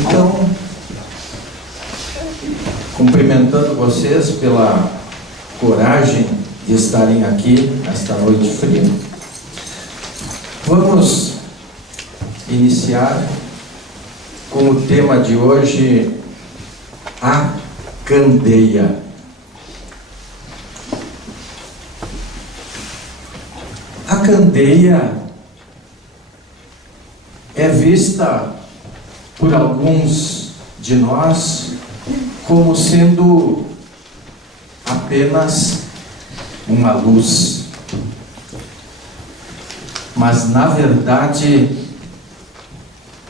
Então, cumprimentando vocês pela coragem de estarem aqui nesta noite fria, vamos iniciar com o tema de hoje, a candeia. A candeia é vista por alguns de nós como sendo apenas uma luz, mas na verdade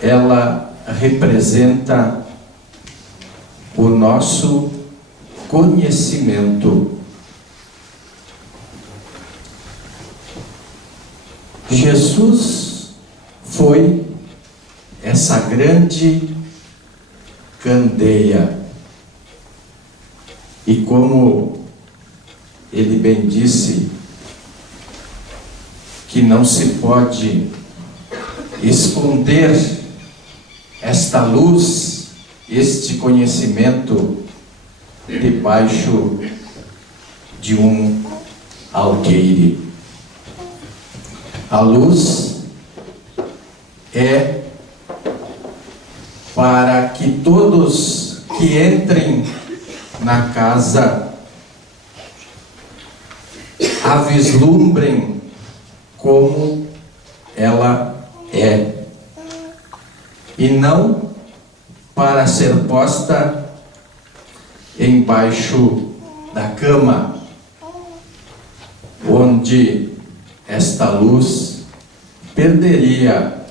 ela representa o nosso conhecimento. Jesus foi essa grande candeia, e como ele bem disse, que não se pode esconder esta luz, este conhecimento, debaixo de um alqueire. A luz é para que todos que entrem na casa a vislumbrem como ela é, e não para ser posta embaixo da cama, onde esta luz perderia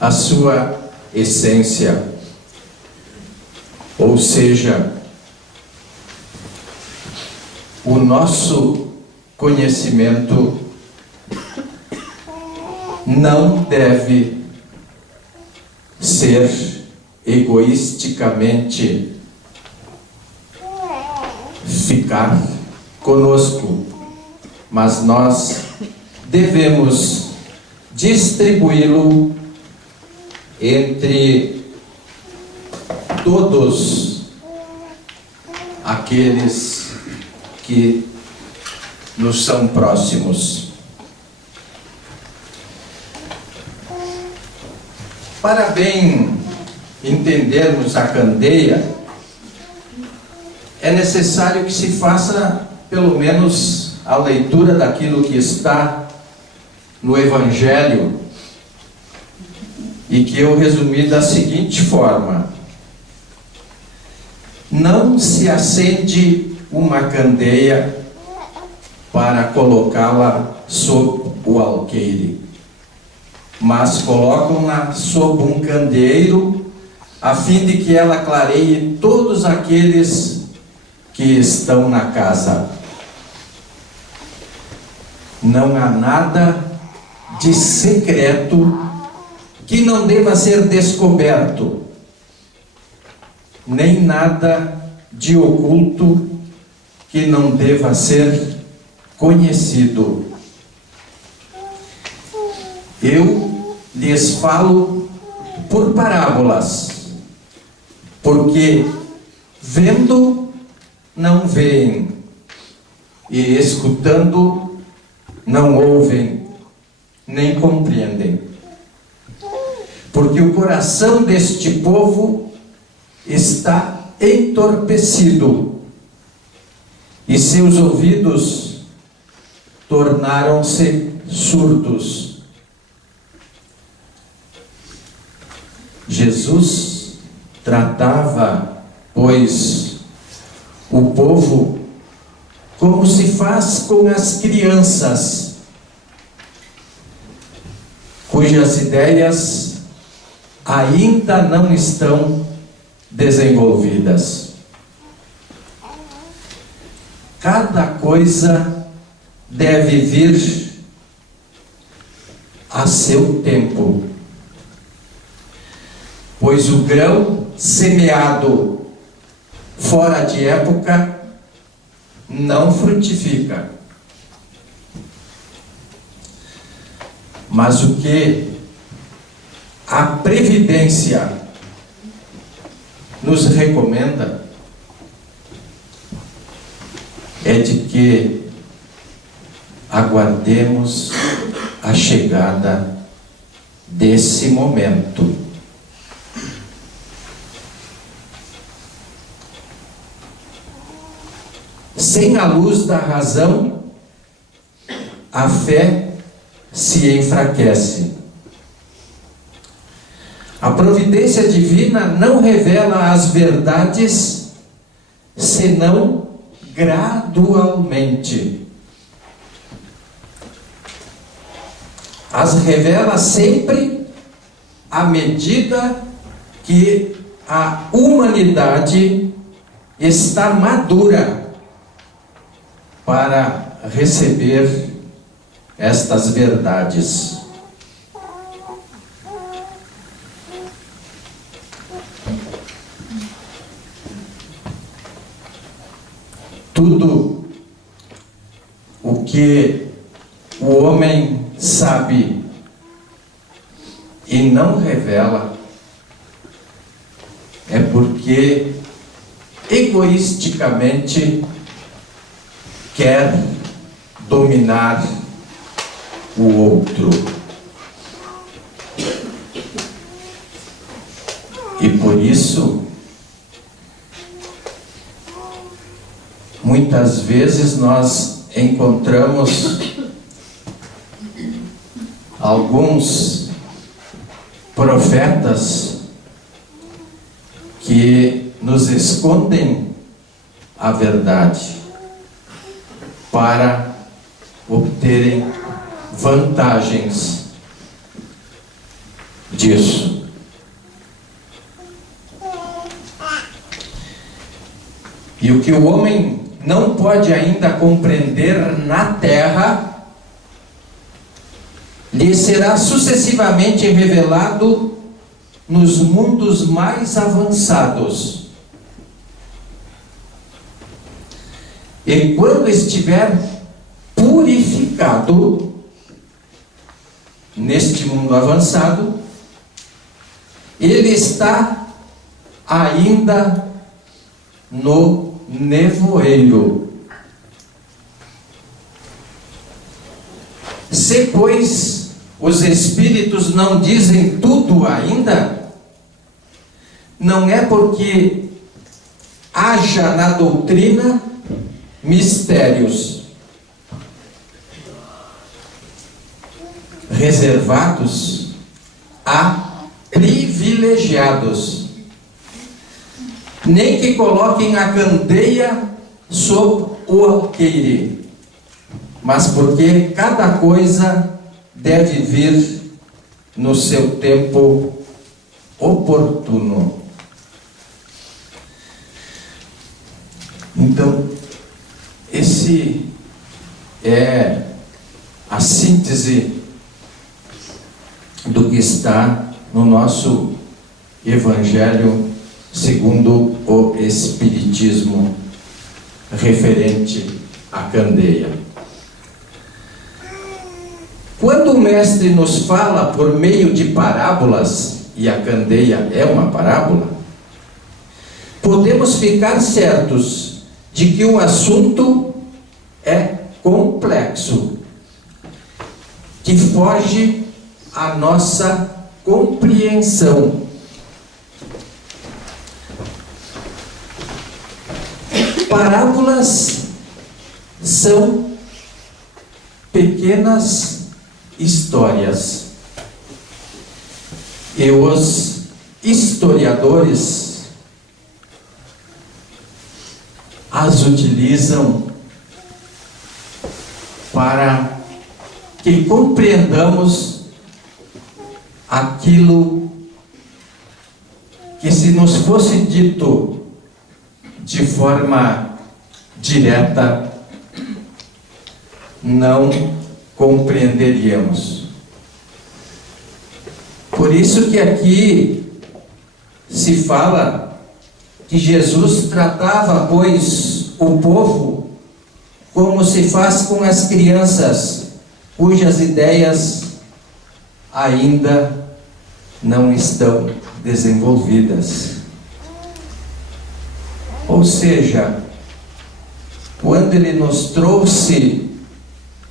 a sua essência, ou seja, o nosso conhecimento não deve ser egoisticamente ficar conosco, mas nós devemos distribuí-lo entre todos aqueles que nos são próximos. Para bem entendermos a candeia, é necessário que se faça pelo menos a leitura daquilo que está no Evangelho, e que eu resumi da seguinte forma: não se acende uma candeia para colocá-la sob o alqueire, mas colocam-na sob um candeeiro, a fim de que ela clareie todos aqueles que estão na casa. Não há nada de secreto que não deva ser descoberto, nem nada de oculto que não deva ser conhecido. Eu lhes falo por parábolas, porque vendo não veem, e escutando não ouvem, nem compreendem. Porque o coração deste povo está entorpecido, e seus ouvidos tornaram-se surdos. Jesus tratava, pois, o povo como se faz com as crianças, cujas ideias ainda não estão desenvolvidas. Cada coisa deve vir a seu tempo, pois o grão semeado fora de época não frutifica. Mas o que a previdência nos recomenda é de que aguardemos a chegada desse momento. Sem a luz da razão, a fé se enfraquece. A providência divina não revela as verdades, senão gradualmente. As revela sempre à medida que a humanidade está madura para receber estas verdades. Tudo o que o homem sabe e não revela é porque egoisticamente quer dominar o outro. E por isso, muitas vezes nós encontramos alguns profetas que nos escondem a verdade para obterem vantagens disso. E o que o homem não pode ainda compreender na terra, lhe será sucessivamente revelado nos mundos mais avançados. E quando estiver purificado neste mundo avançado, ele está ainda no nevoeiro. Se, pois, os Espíritos não dizem tudo ainda, não é porque haja na doutrina mistérios reservados a privilegiados, nem que coloquem a candeia sob o alqueire, mas porque cada coisa deve vir no seu tempo oportuno. Então, esse é a síntese do que está no nosso Evangelho segundo o Espiritismo, referente à candeia. Quando o Mestre nos fala por meio de parábolas, e a candeia é uma parábola, podemos ficar certos de que o assunto é complexo, que foge à nossa compreensão. Parábolas são pequenas histórias, e os historiadores as utilizam para que compreendamos aquilo que, se nos fosse dito de forma direta, não compreenderíamos. Por isso que aqui se fala que Jesus tratava, pois, o povo como se faz com as crianças, cujas ideias ainda não estão desenvolvidas. Ou seja, quando ele nos trouxe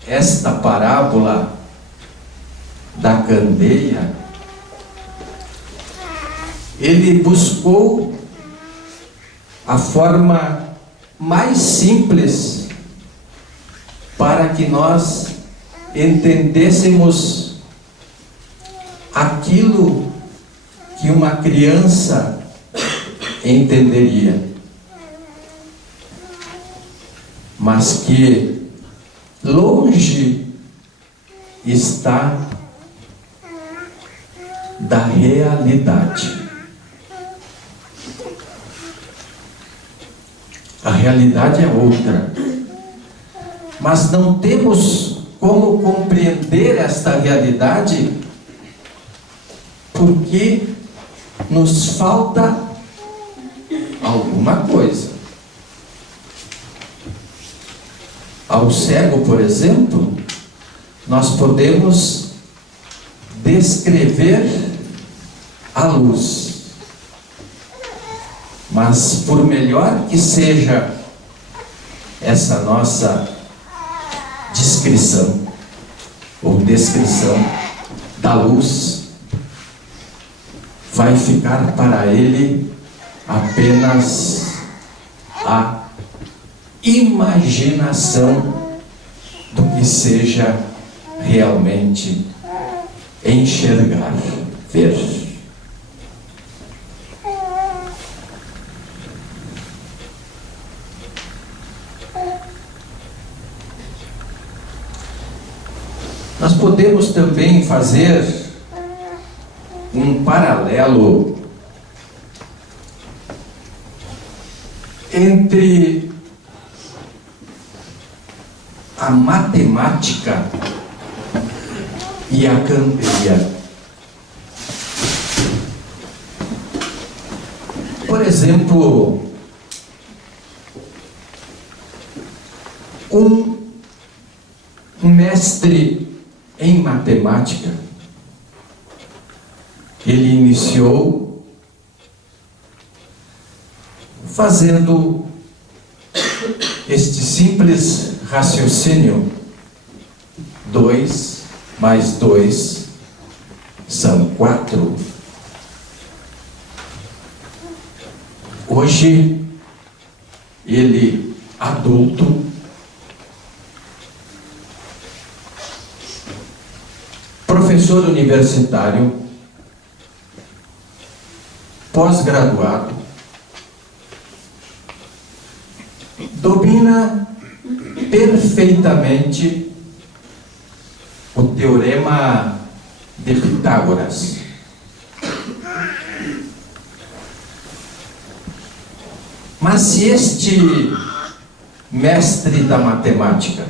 esta parábola da candeia, ele buscou a forma mais simples para que nós entendêssemos aquilo que uma criança entenderia, mas que longe está da realidade. A realidade é outra, mas não temos como compreender esta realidade porque nos falta alguma coisa. Ao cego, por exemplo, nós podemos descrever a luz, mas por melhor que seja essa nossa descrição ou descrição da luz, vai ficar para ele apenas a imaginação do que seja realmente enxergar, ver. Nós podemos também fazer um paralelo entre a matemática e a candeia. Por exemplo, um mestre em matemática, ele iniciou fazendo este simples raciocínio: 2 mais 2 são 4. Hoje, ele adulto, professor universitário, pós-graduado, domina perfeitamente o teorema de Pitágoras. Mas se este mestre da matemática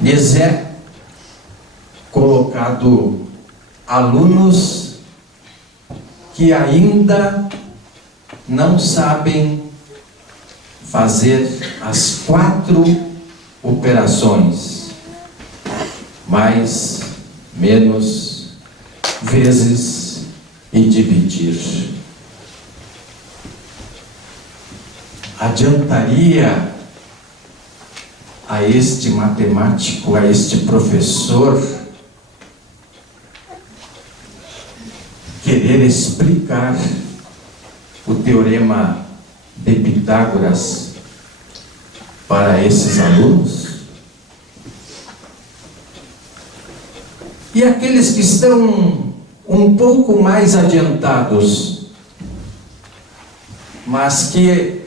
lhes é colocado alunos que ainda não sabem fazer as 4 operações, mais, menos, vezes e dividir. Adiantaria a este matemático, a este professor, querer explicar o teorema de Pitágoras para esses alunos? E aqueles que estão um pouco mais adiantados, mas que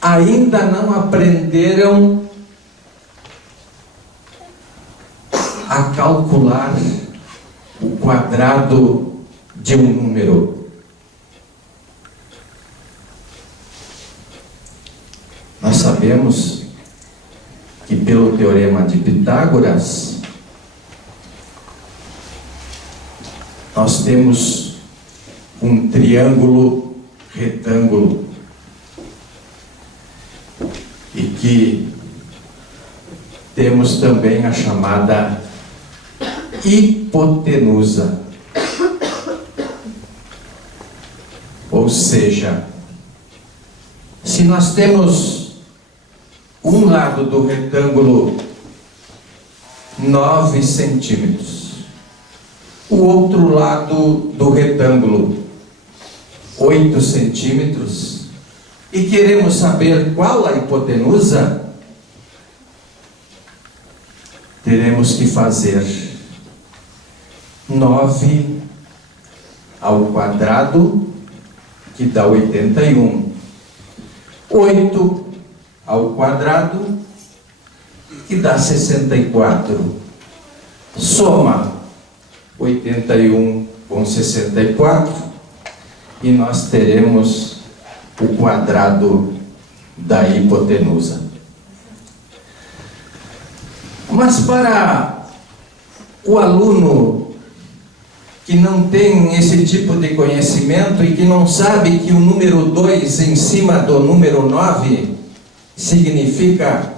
ainda não aprenderam a calcular o quadrado de um número. Nós sabemos que pelo teorema de Pitágoras nós temos um triângulo retângulo e que temos também a chamada hipotenusa. seja, se nós temos um lado do retângulo 9 centímetros, o outro lado do retângulo 8 centímetros, e queremos saber qual a hipotenusa, teremos que fazer 9 ao quadrado, que dá 81. 8 ao quadrado, que dá 64. Soma 81 com 64 e nós teremos o quadrado da hipotenusa. Mas para o aluno que não tem esse tipo de conhecimento e que não sabe que o número 2 em cima do número 9 significa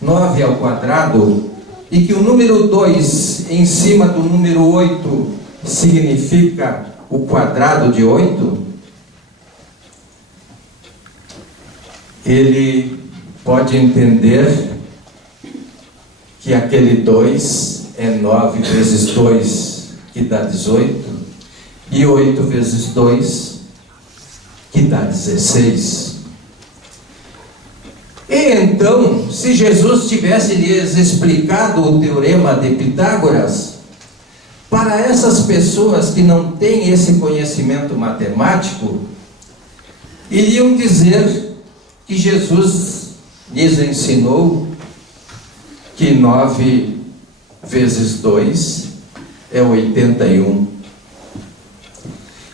9 ao quadrado, e que o número 2 em cima do número 8 significa o quadrado de 8, ele pode entender que aquele 2 é 9 vezes 2, que dá 18, e 8 vezes 2, que dá 16. E então, se Jesus tivesse lhes explicado o teorema de Pitágoras, para essas pessoas que não têm esse conhecimento matemático, iriam dizer que Jesus lhes ensinou que 9 vezes 2 é 81,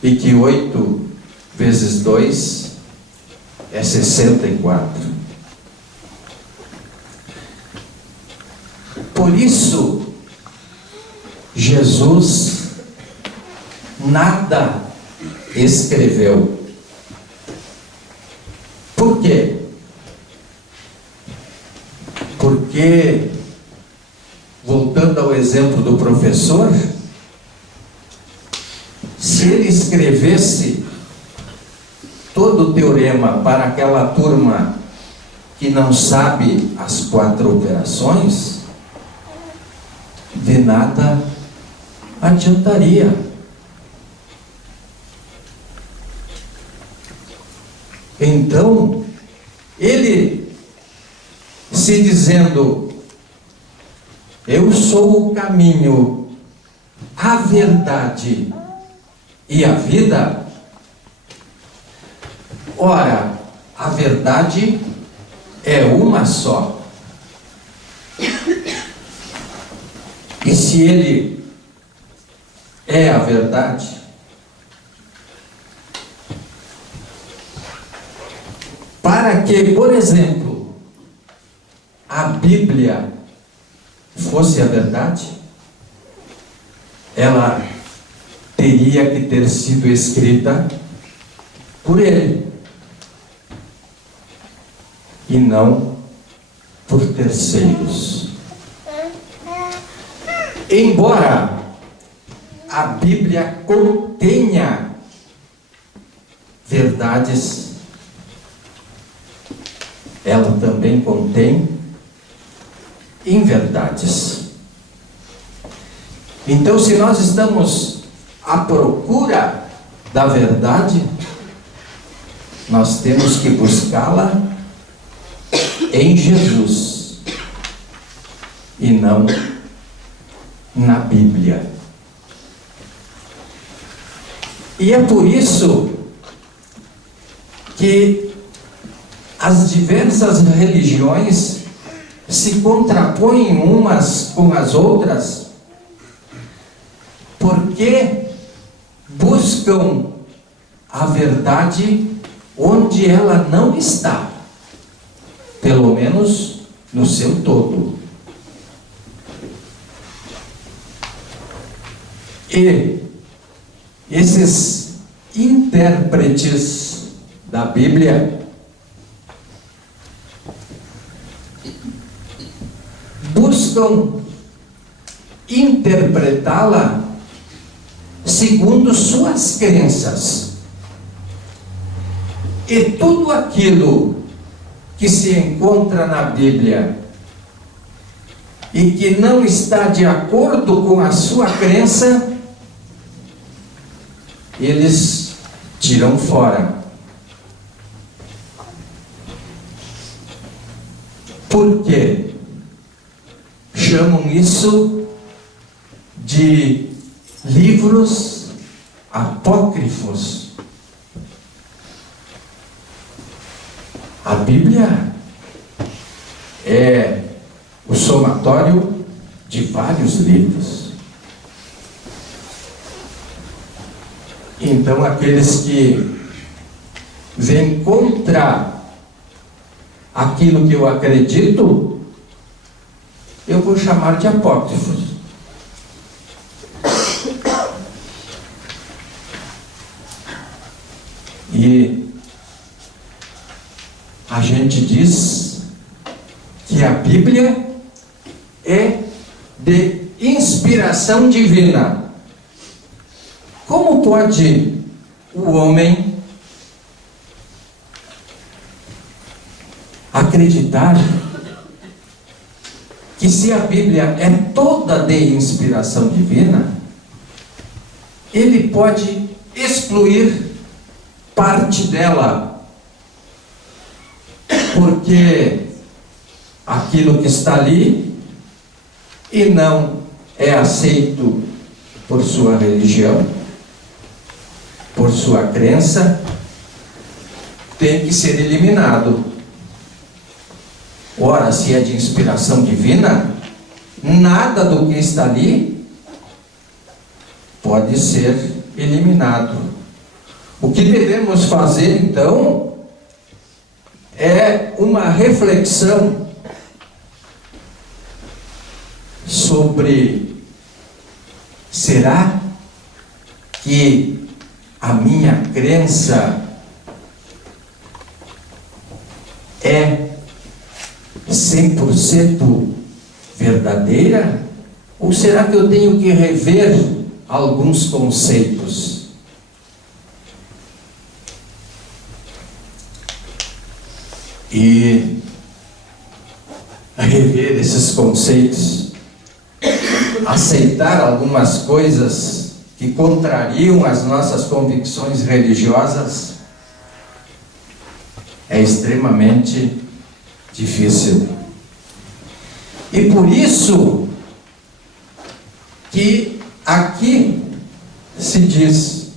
e que 8 vezes 2 é 64. Por isso, Jesus nada escreveu. Por quê? Porque, voltando ao exemplo do professor, se ele escrevesse todo o teorema para aquela turma que não sabe as 4 operações, de nada adiantaria. Então, ele se dizendo: eu sou o caminho, a verdade e a vida. Ora, a verdade é uma só. E se ele é a verdade, para que, por exemplo, a Bíblia fosse a verdade, ela teria que ter sido escrita por ele, e não por terceiros. Embora a Bíblia contenha verdades, ela também contém inverdades. Então, se nós estamos à procura da verdade, nós temos que buscá-la em Jesus e não na Bíblia. E é por isso que as diversas religiões se contrapõem umas com as outras, porque buscam a verdade onde ela não está, pelo menos no seu todo. E esses intérpretes da Bíblia buscam interpretá-la segundo suas crenças. E tudo aquilo que se encontra na Bíblia e que não está de acordo com a sua crença, eles tiram fora. Por quê? Chamam isso de livros apócrifos. A Bíblia é o somatório de vários livros. Então, aqueles que vêm contra aquilo que eu acredito, eu vou chamar de apócrifos. E a gente diz que a Bíblia é de inspiração divina. Como pode o homem acreditar que, se a Bíblia é toda de inspiração divina, ele pode excluir parte dela, porque aquilo que está ali e não é aceito por sua religião, por sua crença, tem que ser eliminado. Ora, se é de inspiração divina, nada do que está ali pode ser eliminado. O que devemos fazer, então, é uma reflexão sobre: será que a minha crença é 100% verdadeira? Ou será que eu tenho que rever alguns conceitos? E rever esses conceitos, aceitar algumas coisas que contrariam as nossas convicções religiosas, é extremamente difícil. E por isso que aqui se diz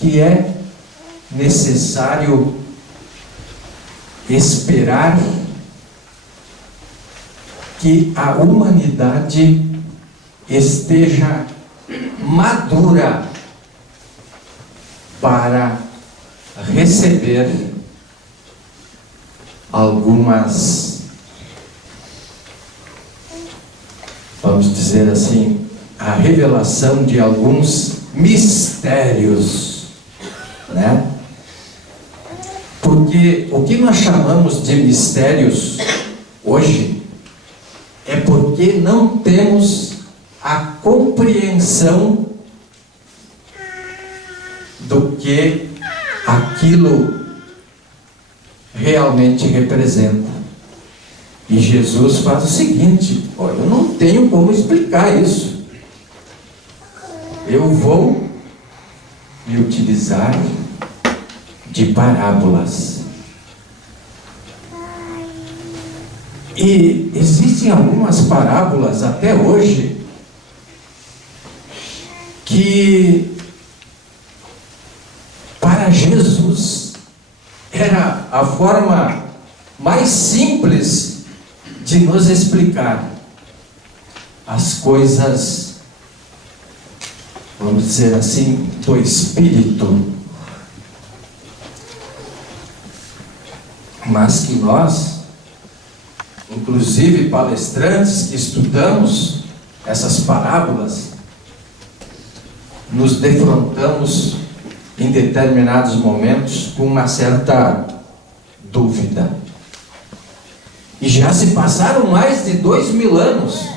que é necessário esperar que a humanidade esteja madura para receber algumas, vamos dizer assim, a revelação de alguns mistérios, né? Porque o que nós chamamos de mistérios hoje é porque não temos a compreensão do que aquilo realmente representa. E Jesus faz o seguinte: eu não tenho como explicar isso. Eu vou me utilizar de parábolas. E existem algumas parábolas até hoje que para Jesus era a forma mais simples de nos explicar as coisas, vamos dizer assim, do Espírito. Mas que nós, inclusive palestrantes que estudamos essas parábolas, nos defrontamos em determinados momentos com uma certa dúvida. E já se passaram mais de 2000 anos.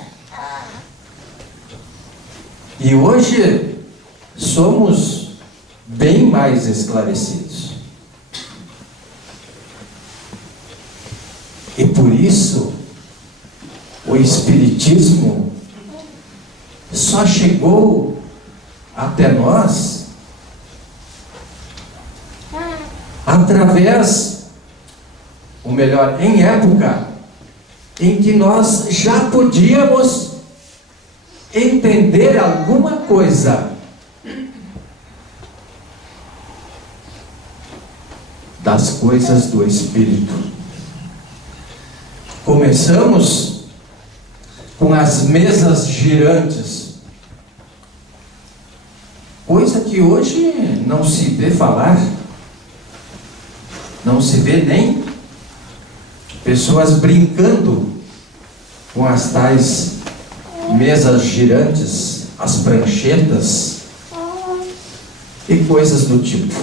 E hoje somos bem mais esclarecidos. isso, o Espiritismo só chegou até nós através, ou melhor, em época em que nós já podíamos entender alguma coisa das coisas do Espírito. Começamos com as mesas girantes, coisa que hoje não se vê falar, não se vê nem pessoas brincando com as tais mesas girantes, as pranchetas e coisas do tipo.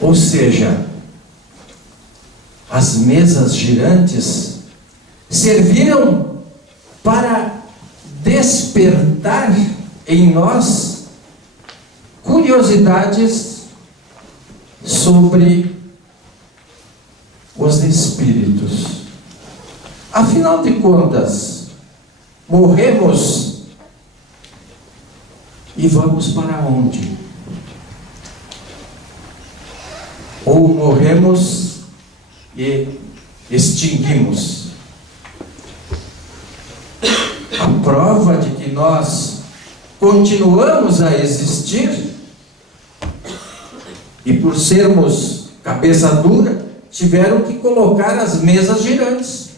Ou seja, as mesas girantes serviram para despertar em nós curiosidades sobre os espíritos. Afinal de contas, morremos e vamos para onde? Ou morremos e extinguimos? A prova de que nós continuamos a existir, e por sermos cabeça dura, tiveram que colocar as mesas girantes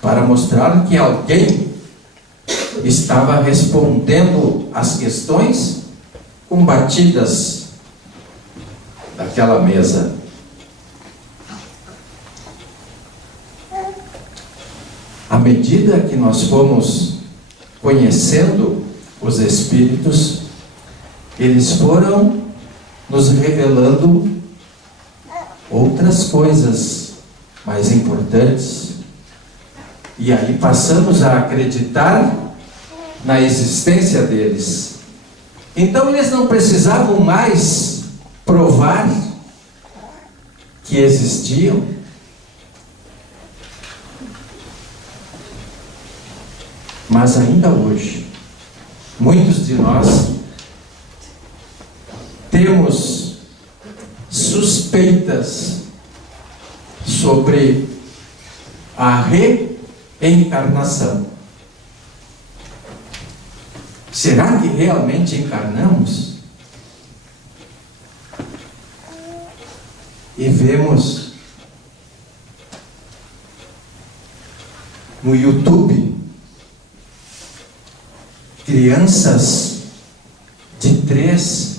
para mostrar que alguém estava respondendo às questões combatidas daquela mesa. À medida que nós fomos conhecendo os Espíritos, eles foram nos revelando outras coisas mais importantes, e aí passamos a acreditar na existência deles. Então eles não precisavam mais provar que existiam. Mas ainda hoje, muitos de nós temos suspeitas sobre a reencarnação. Será que realmente encarnamos? E vemos no YouTube crianças de 3,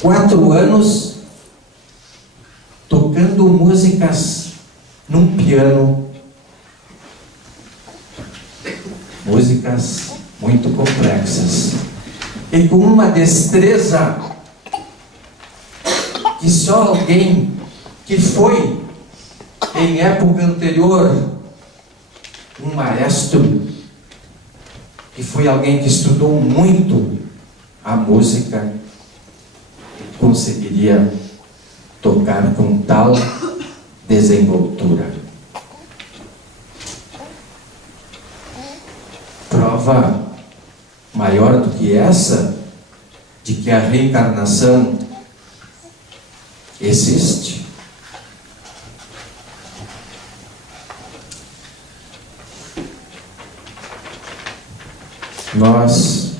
4 anos tocando músicas num piano, músicas muito complexas, e com uma destreza que só alguém que foi em época anterior um maestro, que foi alguém que estudou muito a música, conseguiria tocar com tal desenvoltura. Prova maior do que essa de que a reencarnação existe. Nós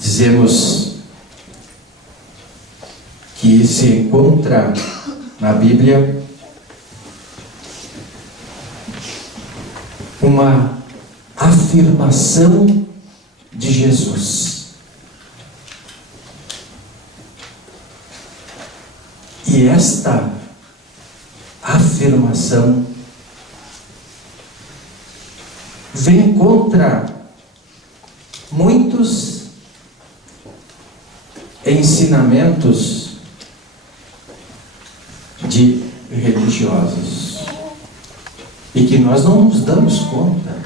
dizemos que se encontra na Bíblia uma afirmação de Jesus. E esta afirmação vem contra muitos ensinamentos de religiosos, e que nós não nos damos conta.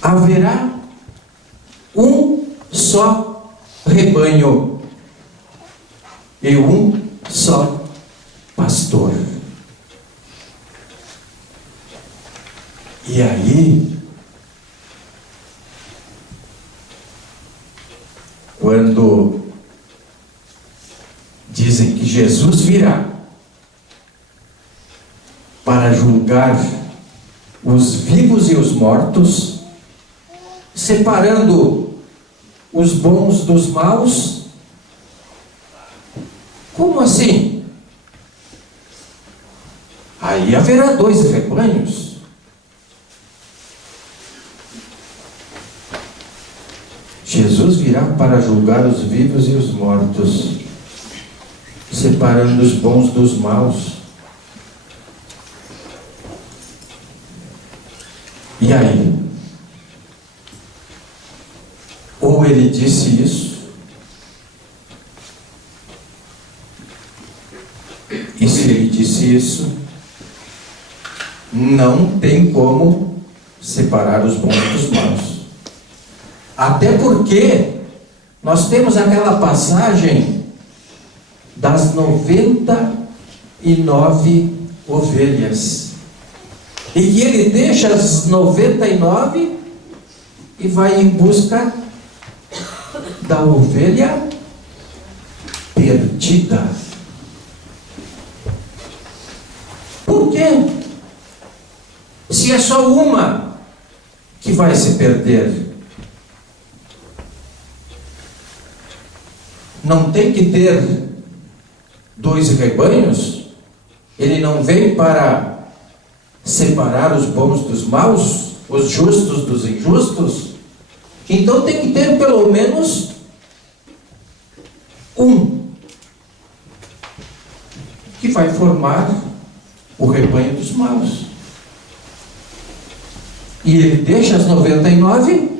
Haverá um só rebanho, e um só pastor. E aí, quando dizem que Jesus virá para julgar os vivos e os mortos, separando os bons dos maus, como assim? Aí haverá 2 rebanhos. Jesus virá para julgar os vivos e os mortos, separando os bons dos maus. E aí? Ou ele disse isso, e se ele disse isso, não tem como separar os bons dos maus. Até porque nós temos aquela passagem das 99 ovelhas, e que ele deixa as 99 e vai em busca da ovelha perdida. Por quê? Se é só uma que vai se perder, não tem que ter 2 rebanhos? Ele não veio para separar os bons dos maus, os justos dos injustos? Então tem que ter pelo menos um que vai formar o rebanho dos maus. E ele deixa as 99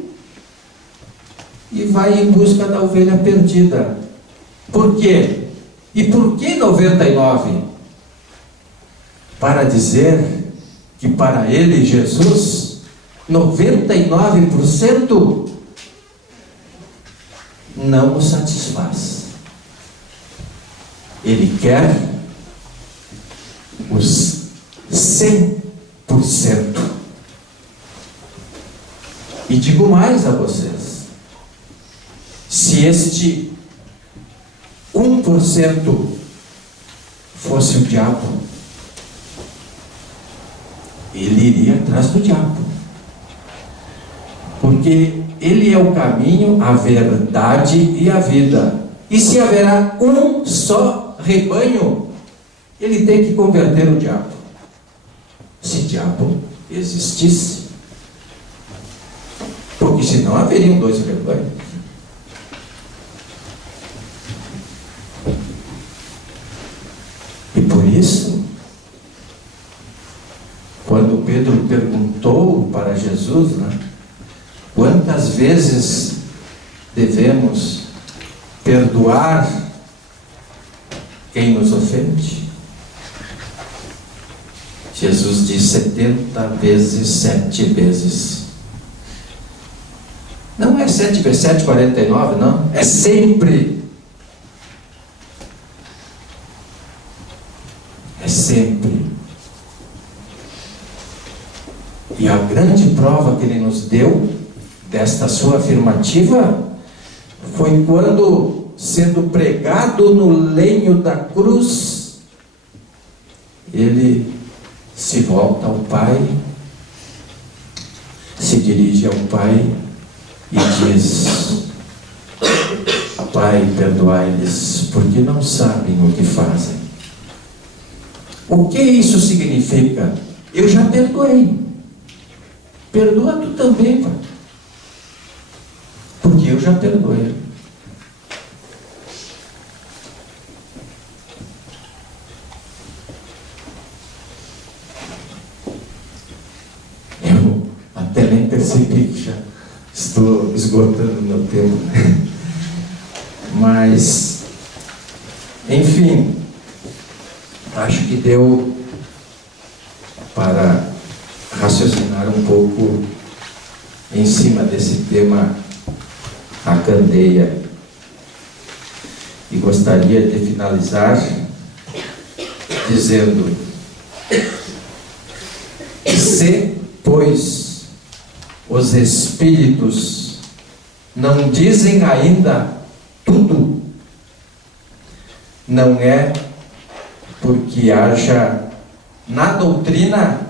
e vai em busca da ovelha perdida. Por quê? E por que 99? Para dizer que para ele, Jesus, 99% não o satisfaz. Ele quer os 100%. E digo mais a vocês: se este 1% fosse o diabo, ele iria atrás do diabo, porque ele é o caminho, a verdade e a vida. E se haverá um só rebanho, ele tem que converter o diabo. Se diabo existisse, porque senão haveriam 2 rebanhos. E por isso, quando Pedro perguntou para Jesus, quantas vezes devemos perdoar quem nos ofende? Jesus diz 70 vezes 7 vezes. Não é 7 vezes 7, 49, não. É sempre. É sempre. E a grande prova que ele nos deu desta sua afirmativa foi quando, sendo pregado no lenho da cruz, ele se volta ao Pai, se dirige ao Pai e diz: Pai, perdoai-lhes, porque não sabem o que fazem. O que isso significa? Eu já perdoei. Perdoa tu também, Pai, porque eu já perdoei. Eu até nem percebi que já estou esgotando meu tempo. Mas, enfim, acho que deu para raciocinar um pouco em cima desse tema, a candeia. E gostaria de finalizar dizendo: se, pois, os Espíritos não dizem ainda tudo, não é porque haja na doutrina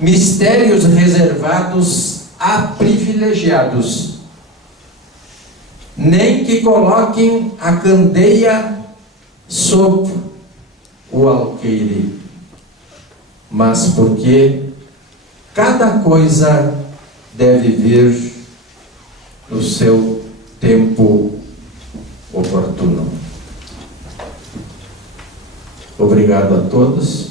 mistérios reservados a privilegiados, nem que coloquem a candeia sob o alqueire, mas porque cada coisa deve vir no seu tempo oportuno. Obrigado a todos.